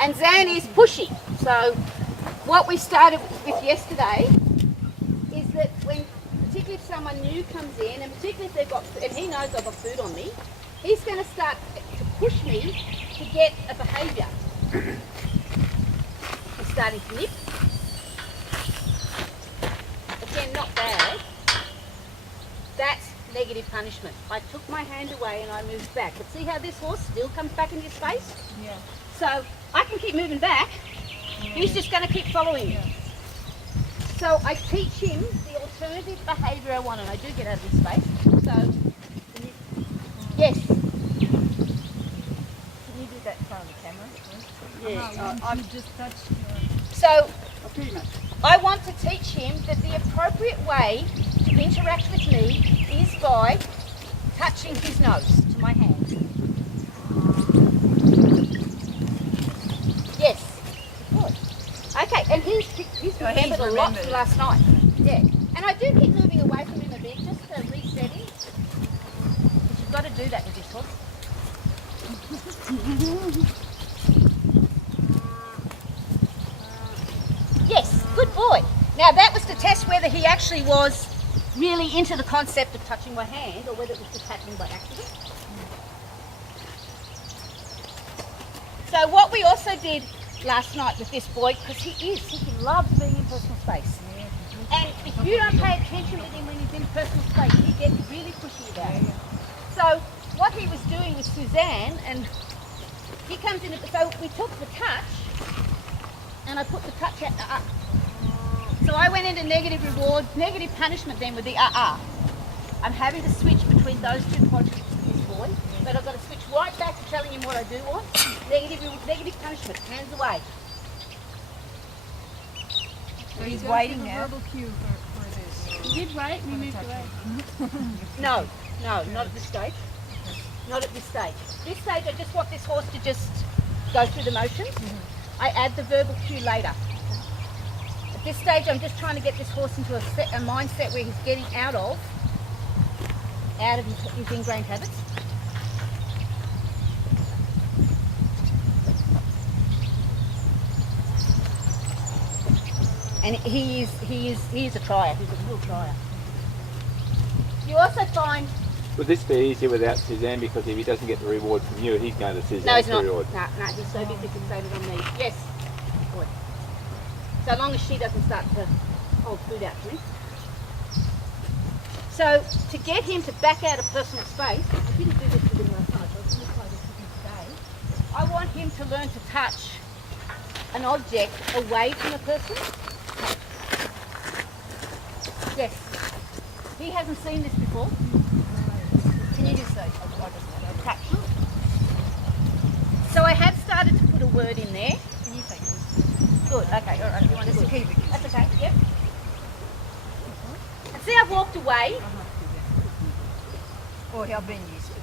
And Zan is pushy. So what we started with yesterday is that when, particularly if someone new comes in, and particularly if they've got, and he knows I've got food on me, he's going to start to push me to get a behaviour. He's starting to nip. Again, not bad. That's negative punishment. I took my hand away and I moved back. But see how this horse still comes back into space? Yeah. So I can keep moving back. He's just going to keep following me. So I teach him the alternative behaviour I want, and I do get out of this space. So, yes. Can you do that in front of the camera? Yeah. I'm just touched. So I want to teach him that the appropriate way to interact with me is by touching his nose to my hand. Yes. Good. Okay, and he's remembered a lot from last night. Yeah. And I do keep moving away from him a bit just to reset him. Because you've got to do that with this horse. Yes, good boy. Now that was to test whether he actually was really into the concept of touching my hand or whether it was just happening by accident. So what we also did last night with this boy, because he loves being in personal space. And if you don't pay attention with him when he's in personal space, he gets really pushy about it. So what he was doing with Suzanne, and he comes in, so we took the touch, and I put the touch at the So I went into negative reward, negative punishment then with the I'm having to switch between those two quadrants with this boy, but I've got to switch right back to telling him what I do want. Negative punishment, hands away. So he's waiting now. Verbal cue for this. You did wait and you moved away. No, not at this stage. Not at this stage. This stage I just want this horse to just go through the motions. I add the verbal cue later. At this stage I'm just trying to get this horse into a mindset where he's getting out of his ingrained habits. And he is a trier. He's a real trier. You also find. Would this be easier without Suzanne? Because if he doesn't get the reward from you, he's going to Suzanne No, he's for not. reward. No, he's so busy fixated on me. Yes. Boy. So long as she doesn't start to hold food out to him. So to get him to back out of personal space, I didn't do this with him last night, so I was going to try this with him today. I want him to learn to touch an object away from a person. Yes. He hasn't seen this before. Can you just say, touch? So I have started to put a word in there. Can you take this? Good, okay, all right. You want to keep it? That's okay, yep. And see, I've walked away. Or I've been used to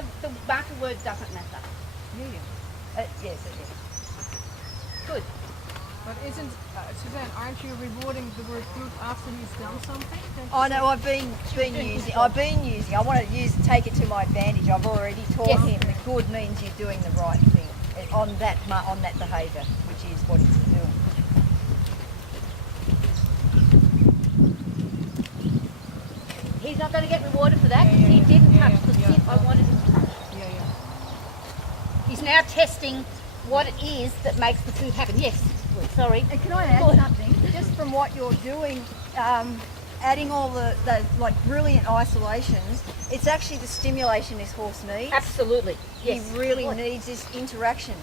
it. The marker word doesn't matter. Yes, it is. Good. But isn't, Suzanne, aren't you rewarding the word good after he's done something? Oh no, I've been using. I want to take it to my advantage. I've already taught him that good means you're doing the right thing on that behaviour, which is what he's doing. He's not going to get rewarded for that because he didn't touch the tip I wanted him to touch. He's now testing what it is that makes the food happen. Yes, sorry. And can I add something? Just from what you're doing, adding all the like brilliant isolations, it's actually the stimulation this horse needs. Absolutely. Yes. He really needs this interaction.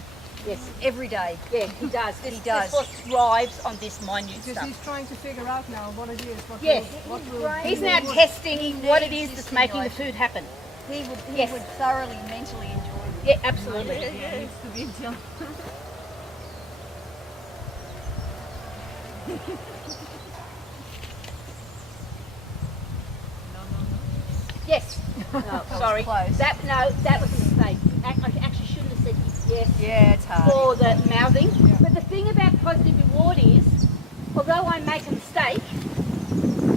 Yes. Every day. Yeah, he does. He does. This horse thrives on this minute Because stuff. he's trying to figure out now what it is. He's now testing what it is that's making the food happen. He would thoroughly mentally enjoy it. Yeah, absolutely. It's the big deal. Yes. No, sorry. Close. That was a mistake. I actually shouldn't have said yes. Yeah, it's hard. For the mouthing. Yeah. But the thing about positive reward is, although I make a mistake,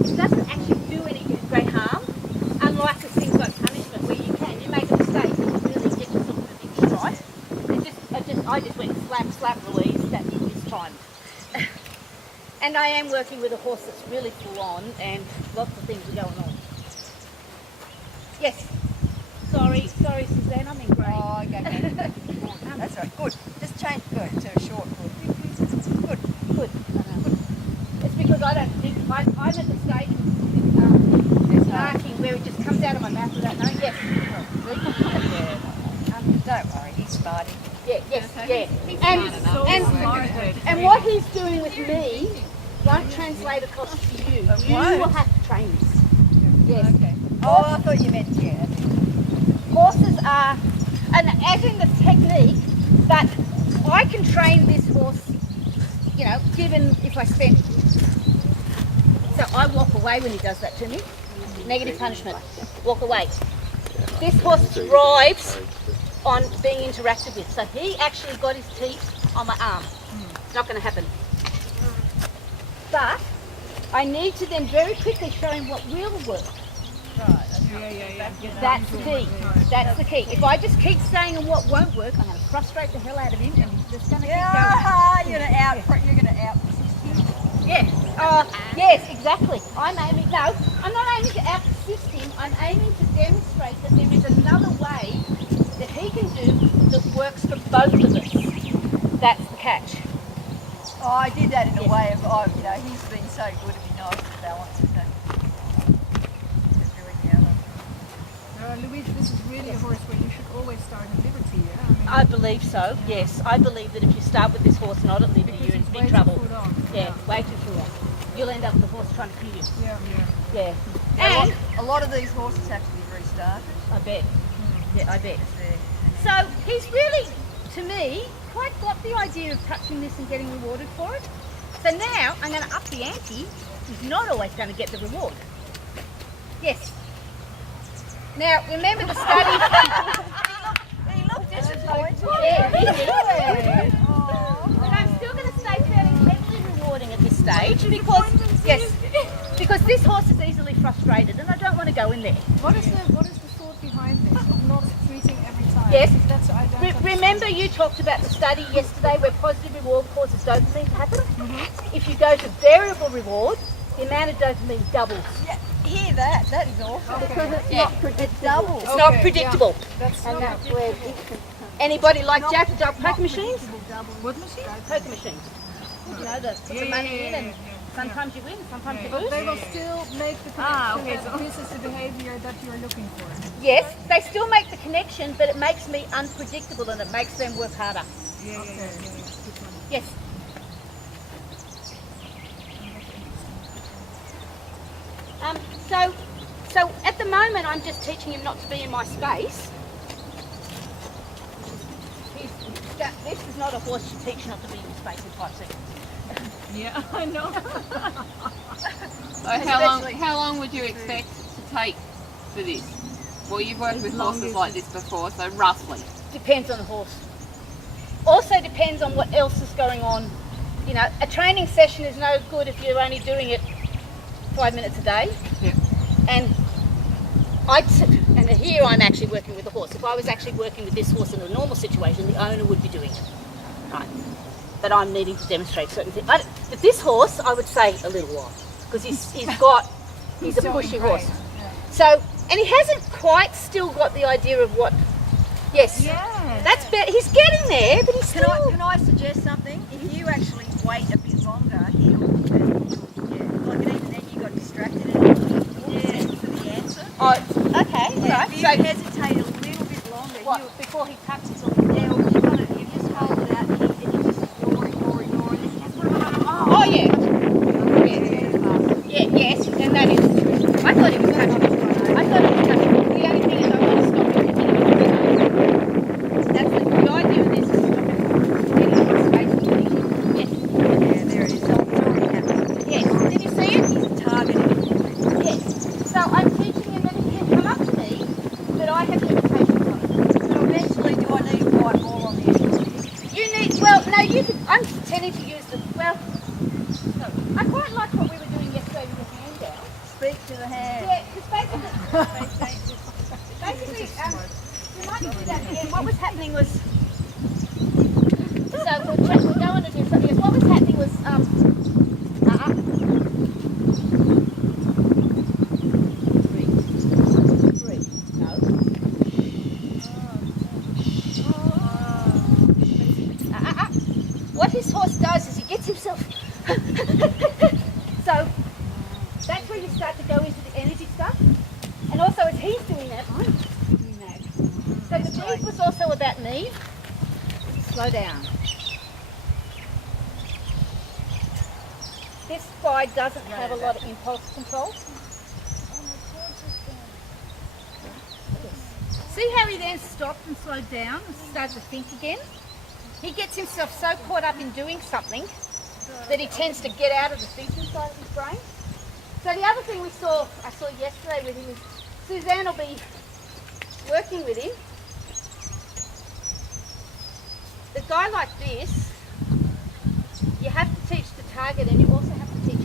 it doesn't actually do any great harm. Unlike the things like punishment, where you make a mistake and you really get yourself in a big strife. slap release that is timed. And I am working with a horse that's really full on and lots of things are going on. Yes. Sorry, Suzanne, I'm in grey. Oh, okay. That's right. Good. Just change good to a short good. Good. It's because I don't think, I'm at the stage it's marking where it just comes out of my mouth without knowing. Yes. Don't worry, he's smarty. Yeah. And what he's doing with me won't translate across to you. You will have to train this. Yes. Okay. Oh, I thought you meant yeah. Horses are, and as in the technique, that I can train this horse, you know, given if I spend. So I walk away when he does that to me. Negative punishment. Walk away. This horse thrives on being interacted with. So he actually got his teeth on my arm. Not going to happen. But I need to then very quickly show him what will work. That's the key. That's the key. If I just keep saying what won't work, I'm going to frustrate the hell out of him, and he's just going to keep going. You're gonna out. Yeah. Yes, exactly. I'm not aiming to out-assist him. I'm aiming to demonstrate that there is another way that he can do that works for both of us. That's the catch. Oh, I did that in a way of, he's been so good. It'd be nice to balance it. Louise, this is really a horse where you should always start at Liberty, yeah? I believe so, yes. I believe that if you start with this horse not at Liberty, you're in big trouble. Yeah, way too full on. You'll end up with the horse trying to kill you. Yeah. And A lot of these horses have to be restarted. I bet. Yeah, I bet. So he's really, to me, quite got the idea of touching this and getting rewarded for it. So now I'm going to up the ante. He's not always going to get the reward. Yes. Now remember the study. He looked disappointed. Yeah, he did. But I'm still going to stay fairly heavily rewarding at this stage because this horse is easily frustrated and I don't want to go in there. What is the thought behind this of not treating every time? Yes. That's I don't Remember you talked about the study yesterday where positive reward causes dopamine to happen? If you go to variable reward, the amount of dopamine doubles. Yeah, hear that? That is awesome. Okay. It's double. It's not predictable. That's And not that's where anybody like Jack poker machines? what machine? Poker machines. You know, put the money in and sometimes you win, sometimes you lose. They will still make the connection that this is the behavior that you're looking for. Yes, they still make the connection, but it makes me unpredictable and it makes them work harder. Yes. So at the moment I'm just teaching him not to be in my space. This is not a horse you teach not to be in your space in 5 seconds. Yeah, I know. So how long would you expect to take for this? Well, you've worked with horses like this before, so roughly. Depends on the horse. Also depends on what else is going on. You know, a training session is no good if you're only doing it 5 minutes a day. Yeah. And here I'm actually working with the horse. If I was actually working with this horse in a normal situation, the owner would be doing it. Right. But I'm needing to demonstrate certain things. But this horse, I would say a little while, because he's a pushy horse. So, and he hasn't quite still got the idea of what. Yes. Yeah. That's better. He's getting there, but he's still. Can I suggest something? If you actually wait a bit longer, he'll like even then you got distracted and for the answer. Oh, okay. Right. If you hesitate a little bit longer, What? Before he touches on. you just hold it out and you just ignore, and then you just Oh yeah. Yeah. Yes. And that is true. I thought he was touching. The only thing is I want to stop him. That's the idea of this. Is stop him getting in space. Yes. there it is. It's already happened. Yes. Did you see it? He's targeting. Yes. So I'm teaching him that he can come up to me, but I have limitations on it. So eventually, do I need to write more on the end? You need, well, no, you could, I'm tending to use the, well, no, I quite like what we were doing yesterday with the hand down. Speak to the hand. Yeah, because basically, we might do that again. What was happening was, so we're going to do something else. What was happening was, Three. No. What his horse does is he gets himself. So that's where you start to go into the energy stuff. And also as he's doing that, I'm doing that. So the breathe was also about me. Slow down. This guy doesn't have a lot of impulse control. See how he then stopped and slowed down and started to think again? He gets himself so caught up in doing something that he tends to get out of the thinking side of his brain. So the other thing I saw yesterday with him is Suzanne will be working with him. The guy like this, you have to teach the target and you also have to teach